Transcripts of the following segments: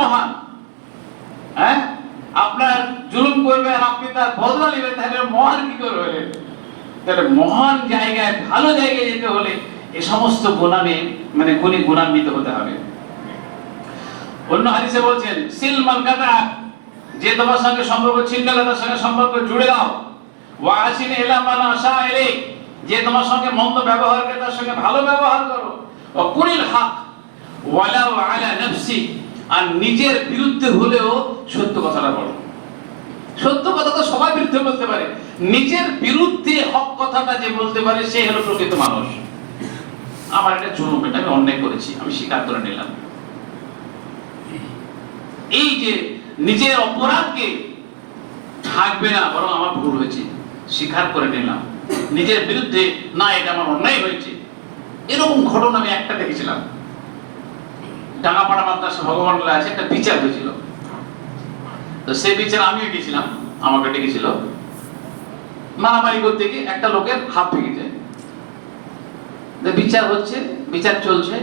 মহান। হ্যাঁ, আপনার জুলুম করবে আর আপনি তার বদলা নেবেন, তাহলে মহান কি করে হলেন? তাহলে মহান জায়গায়, ভালো জায়গায় যেতে হলে এই সমস্ত গুণামে মানে গুণান্বিত হতে হবে। অন্য হাদিসে বলছেন সিল মান কাতা, যে তোমার সঙ্গে সম্পর্ক ছিন্ন তার সঙ্গে সম্পর্ক জুড়ে দাও। ওয়া আসিন ইলা মান আশা ইলাই, যে তোমার সঙ্গে মন্দ ব্যবহার করে তার সঙ্গে ভালো ব্যবহার করো। ওয়া কুলিল হক ওয়ালাউ আলা নাফসি, আর নিজের বিরুদ্ধে হলেও সত্য কথাটা বলো। সত্য কথা তো সবাই বিরুদ্ধে বলতে পারে, নিজের বিরুদ্ধে হক কথাটা যে বলতে পারে সে হলো প্রকৃত মানুষ। আমার এটা জুলুম, এটা আমি অন্যায় করেছি, আমি স্বীকার করে নিলাম। এই যে নিজের অপরাধকে থাকবে না, বরং আমার ভুল হয়েছে স্বীকার করে নিলাম, নিজের বিরুদ্ধে না এটা আমার অন্যায় হয়েছে। এরকম ঘটনা আমি একটা দেখেছিলাম। ডাঙ্গাপাড়া মাদ্রাসা ভগবান আছে, একটা বিচার হয়েছিল। তো সেই বিচার আমিও গেছিলাম, আমাকে ডেকেছিল। মারামারি করতে গিয়ে একটা লোকের হাত ভেঙে যায়। বিচার হচ্ছে, বিচার চলছে।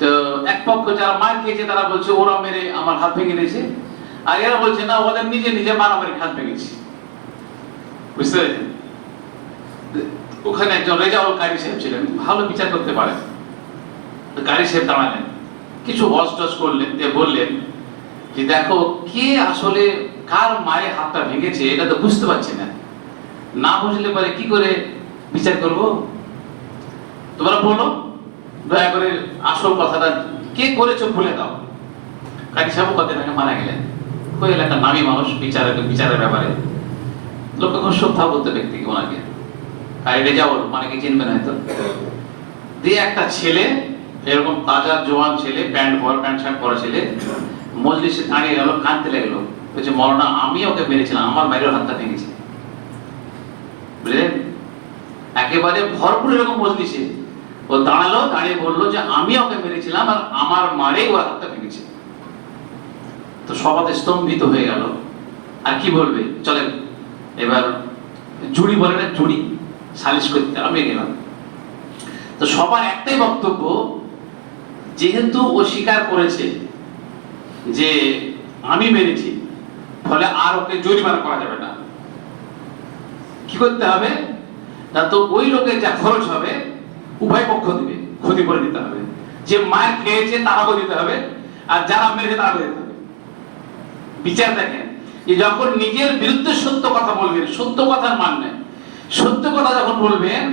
তো এক পক্ষ যারা মার খেয়েছে তারা বলছে ওরা মেরে আমার হাত ভেঙে দিয়েছে, আর এরা বলছে না ওদের নিজে নিজে মারামারি হাত ভেঙেছে। বুঝতে পেরেছেন? ওখানে একজন রেজাউল কারি সাহেব ছিলেন, ভালো বিচার করতে পারেন। কারি সাহেব দাঁড়ালেন, কিছু অস্টস করলেন, দিয়ে বললেন যে দেখো কে আসলে কার মায়ের হাতটা ভেঙেছে এটা তো বুঝতে পারছি না, না বুঝলে পরে কি করে বিচার করব? তোমরা বলো দয়া করে আসল কথাটা কে করেছো ভুলে দাও। কারি সাহেব কদিন আগে মারা গেলেন, হয়ে একটা নামী মানুষ বিচারের ব্যাপারে, লোকে খুব শ্রদ্ধা বলতে ব্যক্তি ওনাকে। কারি রেজাউল মানে কি চিনবেন হয়তো। দিয়ে একটা ছেলে, এরকম তাজা জোয়ান ছেলে, প্যান্ট শার্ট পরা ছেলে, মজলিসে দাঁড়িয়ে গেল, কাঁদতে লাগলো, বলছে মৌলানা আমি ওকে মেরেছিলাম, আমার বাইরের হাতটা ভেঙেছে। বুঝলেন? একেবারে ভরপুর এরকম মজলিসে ও দাঁড়ালো, দাঁড়িয়ে বললো যে আমি ওকে মেরেছিলাম আর আমার মারে ওর হাতটা ভেঙেছে। তো সবাই স্তম্ভিত হয়ে গেল, আর কি বলবে? চলেন এবার জুরি বলে না, জুরি সালিশ করতে আমি গেলাম। তো সবার একটাই বক্তব্য, যেহেতু ও স্বীকার করেছে যে আমি মেরেছি, ফলে আর ওকে জরিমানা করা যাবে না। কি করতে হবে না, তো ওই লোকের যা খরচ হবে উভয় পক্ষ দিবে, ক্ষতি করে দিতে হবে। যে মার খেয়েছে তারাও দিতে হবে, আর যারা মেরেছে তারাও দিতে হবে। বিচার দেখেন, যে যখন নিজের বিরুদ্ধে সত্য কথা বলবেন, সত্য কথার মান নেই, সত্য কথা যখন বলবেন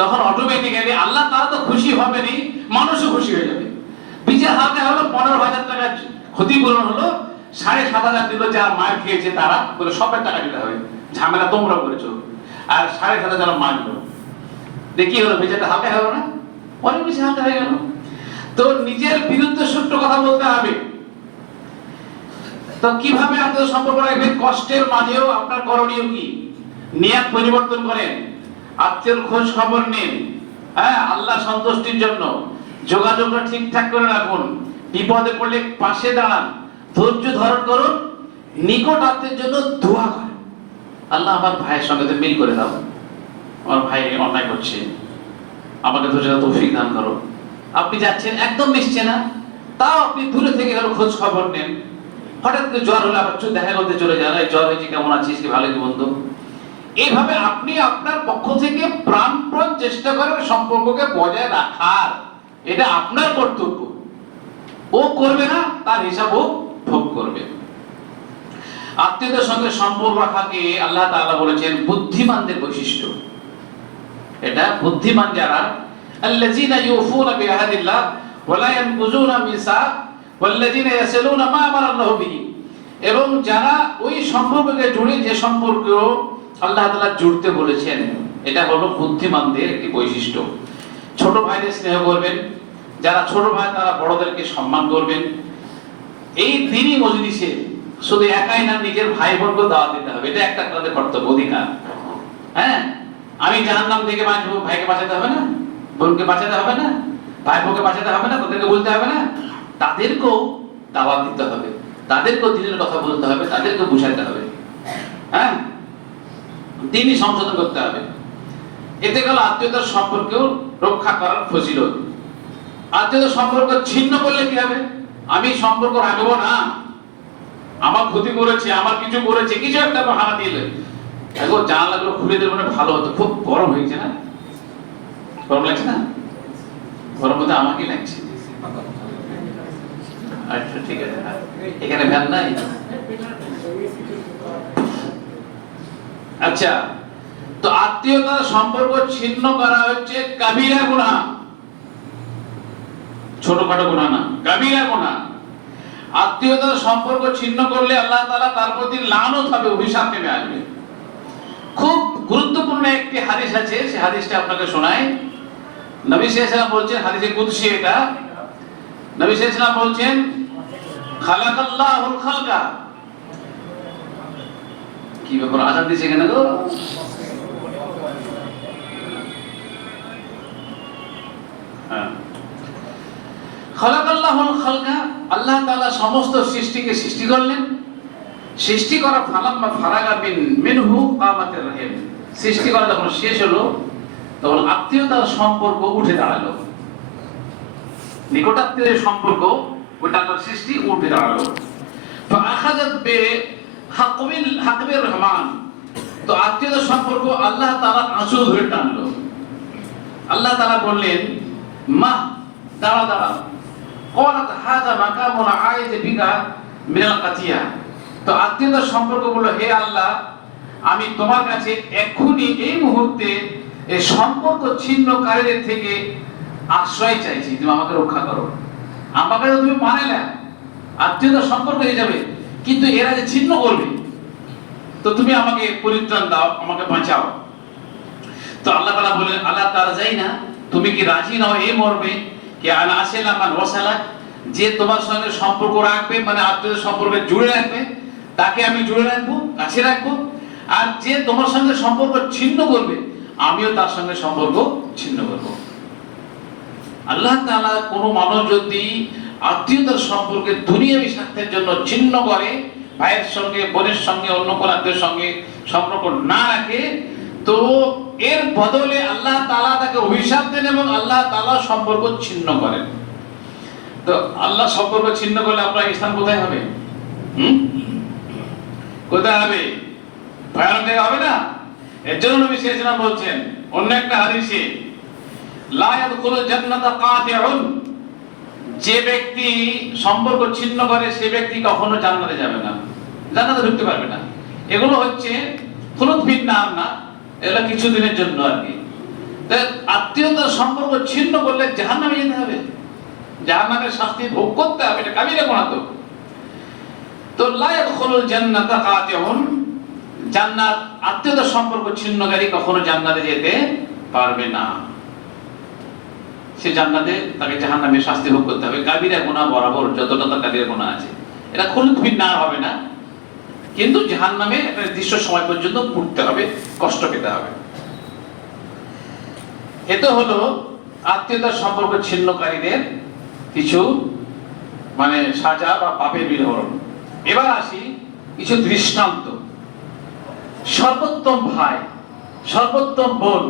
তখন অটোমেটিক্যালি আল্লাহ তারা তো খুশি হবেনই, মানুষও খুশি হয়ে যাবে। বিচার হাতে হলো 15,000 টাকা ক্ষতিপূরণ হলো, 7,500 দিল যারা মার খেয়েছে তারা, বলে সবের টাকা দিতে হবে, ঝামেলা তোমরা করেছো, আর 7,500 যারা মারলো। দেখি হলো বিচারটা হালকা হলো না, অনেক বেশি হালকা হয়ে গেল। তো নিজের বিরুদ্ধে সত্য কথা বলতে হবে। তো কিভাবে আপনাদের সম্পর্ক রাখবেন? কষ্টের মাঝেও আপনার করণীয় কি? নিয়ত পরিবর্তন করেন, আত্মীয়র খোঁজ খবর নিন, হ্যাঁ, আল্লাহ সন্তুষ্টির জন্য যোগাযোগটা ঠিকঠাক করে রাখুন, বিপদে পড়লে পাশে দাঁড়ান, ধৈর্য ধারণ করুন, নিকট আত্মীয়ের জন্য দোয়া করেন। আল্লাহ আমার ভাইয়ের সঙ্গে মিল করে দাও, আমার ভাই অন্যায় করছে, আমাকে ধৈর্য তৌফিক দান করো। আপনি যাচ্ছেন একদম মিশছে না, তাও আপনি দূরে থেকে হলো খোঁজ খবর নেন। হঠাৎ করে জ্বর হলে আবার দেখা করতে চলে যান, এই জ্বর হয়েছে, কেমন আছিস, কি ভালো কি বন্ধু। এইভাবে আপনি আপনার পক্ষ থেকে প্রাণপণ চেষ্টা করেন সম্পর্ককে বজায় রাখার, এটা আপনার কর্তব্য। ও করবে না, তার হিসাবও ভোগ করবে। আত্মীয়দের সঙ্গে সম্পর্ক রাখাকে আল্লাহ তাআলা বলেছেন বুদ্ধিমানদের বৈশিষ্ট্য। এটা বুদ্ধিমান যারা, আল্লাযীনা ইউফুনা বিআহদিল্লাহ ওয়া লা ইয়ানকুযুনা মিসাক ওয়াল্লাযীনা ইয়াসিলুনা মা আমারাল্লাহু বিহি, এবং যারা ওই সম্পর্ককে জুড়ে যে সম্পর্ক আল্লাহ তাআলা জুড়তে বলেছেন, এটা হলো বুদ্ধিমানদের একটি বৈশিষ্ট্য। ছোট ভাইদের স্নেহ করবেন, যারা ছোট ভাই তারা বড়দেরকে সম্মান করবেন। এই দিনই মজলিসে শুধু একাই না, নিজের ভাই বোনকে দাওয়াত দিতে হবে, এটা একটা তাদের কর্তব্য, অধিকার। হ্যাঁ, আমি জাহান্নাম থেকে বাঁচবো, ভাইকে বাঁচাতে হবে না, বোনকে বাঁচাতে হবে না, ভাই বোনকে বাঁচাতে হবে না, তাদেরকে বলতে হবে না, তাদেরকেও দাওয়াত দিতে হবে, তাদেরকেও দিনের কথা বলতে হবে, তাদেরকে বুঝাতে হবে। হ্যাঁ, দিনই সংশোধন করতে হবে। এতে গেল আত্মীয়তার সম্পর্কেও রক্ষা করার ফজিলত। আত্মীয়তার সম্পর্ক ছিন্ন করলে কি হবে? আমি সম্পর্ক রাখবো না, আমার ক্ষতি করেছে, আমার কিছু করেছে, কিছু একটা বাহানা দিলে এখন জানালাগুলো খুলে দিলে মানে ভালো হতো। খুব গরম হয়েছে না? গরম লাগছে না? গরম হতে আমাকে লাগছে। আচ্ছা ঠিক আছে, এখানে ফ্যান নাই। আচ্ছা, তো আত্মীয়তার সম্পর্ক ছিন্ন করা হচ্ছে কাবিরা গুনাহ, ছোটখাটো গুনাহ না, কাবিরা গুনাহ। আত্মীয়তার সম্পর্ক ছিন্ন করলে আল্লাহ তাআলা তার প্রতি লানত হবে, অভিশাপ নেমে আসবে। খুব গুরুত্বপূর্ণ একটি হাদিস আছে, সেই হাদিসটা আপনাকে শোনাই। নবী সাল্লাল্লাহু আলাইহি ওয়াসাল্লাম বলছেন, হাদিসে কুদসি এটা, নবী সাল্লাল্লাহু আলাইহি ওয়াসাল্লাম বলছেন, খালাকাল্লাহুল খালকা। কি ব্যাপার, আজান দিছে কেন গো? হ্যাঁ, খালাকাল্লাহুল খালকা, আল্লাহ তাআলা সমস্ত সৃষ্টিকে সৃষ্টি করলেন। সৃষ্টি করা ফালাম্মা ফারাগা মিনহু কামাতির রহিম, সৃষ্টি করা যখন শেষ হলো তখন আত্মীয়তার সম্পর্ক উঠে দাঁড়ালো, নিকটাত্মীয়ের সম্পর্ক, ওটা তার সৃষ্টি উঠে দাঁড়ালো। ফাআখাযাত হাকবির রহমান, তো আত্মীয়তার সম্পর্ক আল্লাহ তাআলা আঁচল ধরে টানলো। আল্লাহ তাআলা বললেন, মা দাঁড়া দাঁড়া, ক্বালাত হাযা মাকামুল আইদ বিকা মিনাল কাতিয়া। তো আত্মীয়তার সম্পর্ক বলল, হে আল্লাহ, আমি তোমার কাছে এক্ষুনি এই মুহূর্তে এই সম্পর্ক ছিন্নকারীদের থেকে আশ্রয় চাইছি, তুমি আমাকে রক্ষা করো। আমাকে তুমি মানে না, আত্মীয়তার সম্পর্ক হয়ে যাবে, কিন্তু এরা যে ছিন্ন করবে, তো তুমি আমাকে পরিত্রাণ দাও, আমাকে বাঁচাও। তো আল্লাহ তাআলা বলেন, আল্লাহ তাআলা যাই না, তুমি কি রাজি নও এই মর্মে কে আনা আসেলা মান ওয়াসালা, যে তোমার সঙ্গে সম্পর্ক রাখবে, মানে আত্মীয়তার সম্পর্কে জুড়ে রাখবে, তাকে আমি জুড়ে রাখবো, কাছে রাখবো। আর যে তোমার সঙ্গে সম্পর্ক ছিন্ন করবে, আমিও তার সঙ্গে সম্পর্ক ছিন্ন করব। আল্লাহ তাআলা কোন মানুষ যদি আত্মীয়তার সম্পর্কে দুনিয়াবি স্বার্থের জন্য ছিন্ন করে, ভাইয়ের সঙ্গে, বোনের সঙ্গে, অন্য কোন আত্মীয়ের সঙ্গে সম্পর্ক না রাখে, তো এর বদলে আল্লাহ তাআলা তাকে অভিশাপ দেন এবং আল্লাহ তাআলা সম্পর্ক ছিন্ন করেন। তো আল্লাহ সম্পর্ক ছিন্ন করলে আপনার স্থান কোথায় হবে? কোথায় হবে? ভয়ানক জায়গা হবে না? এর জন্য নবী সাল্লাল্লাহু আলাইহি ওয়াসাল্লাম বলছেন অন্য একটা হাদিসে, লা ইয়াদখুলুল জান্নাতা কাতিউন, যে ব্যক্তি সম্পর্ক ছিন্ন করে সে ব্যক্তি কখনো জান্নাতে যাবে না, জান্নাতে ঢুকতে পারবে না। এগুলো হচ্ছে খুলুদ ফিন নার না, এগুলো কিছুদিনের জন্য আর কি। আত্মীয়তার সম্পর্ক ছিন্ন করলে জাহান্নামে যেতে হবে, জাহান্নামের শাস্তি ভোগ করতে হবে, এটা কাবিরা গুনাহ। তো লা ইয়াদখুলুল জান্নাতা কাতিউন, জান্নাত, আত্মীয়তার সম্পর্ক ছিন্নকারী কখনো জান্নাতে যেতে পারবে না, সে জান্নাতে তাকে জাহান্নামের শাস্তি ভোগ করতে হবে। কাবিরা গুনাহ বরাবর যতটা তার কাবিরা গুনাহ আছে, এটা খুলুদ ফিন নার হবে না, কিন্তু জাহান্নামে একটা নির্দিষ্ট সময় পর্যন্ত পুড়তে হবে, কষ্ট পেতে হবে। এটা হলো আত্মীয়তার সম্পর্ক ছিন্নকারীদের কিছু মানে সাজা বা পাপের বিবরণ। এবার আসি কিছু দৃষ্টান্ত। সর্বোত্তম ভাই, সর্বোত্তম বোন,